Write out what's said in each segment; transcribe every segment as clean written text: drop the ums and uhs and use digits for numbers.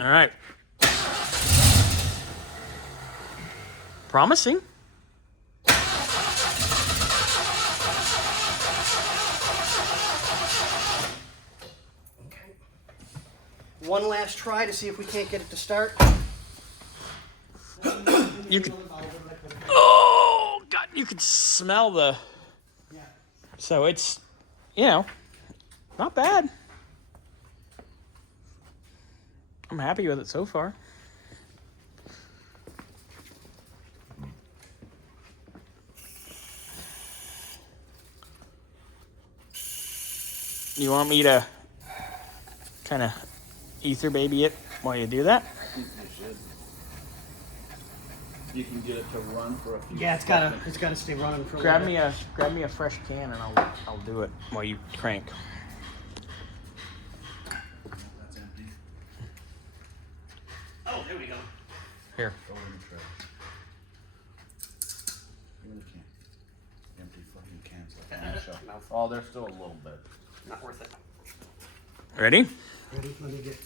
All right. Promising. Okay. One last try to see if we can't get it to start. You can. Oh God! You can smell the. Yeah. So it's, you know, not bad. I'm happy with it so far. You want me to kind of ether baby it while you do that? I think you should. You can get it to run for a few. Yeah, it's gotta stay running for a Grab little bit. grab me a fresh can and I'll do it while you crank. That's empty. Oh, there we go. Here. Throw it in the tray. You really can't. Empty fucking cans like on the shelf. No. Oh, there's still a little bit. Not worth it. Ready? Ready? Let me get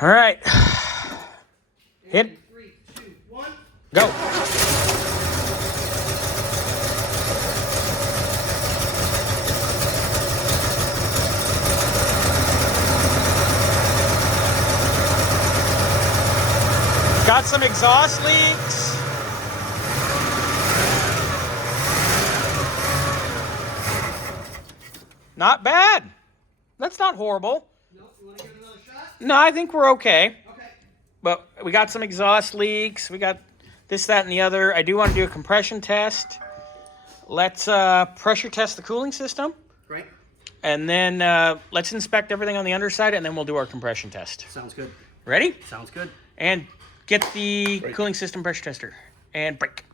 All right. Hit. 3, 2, 1. Go. Got some exhaust leaks. Not bad. That's not horrible. No, you want to give it another shot? No, I think we're okay. Okay. But we got some exhaust leaks. We got this, that, and the other. I do want to do a compression test. Let's pressure test the cooling system. Great. And then let's inspect everything on the underside, and then we'll do our compression test. Sounds good. Ready? Sounds good. And get the cooling system pressure tester. And break.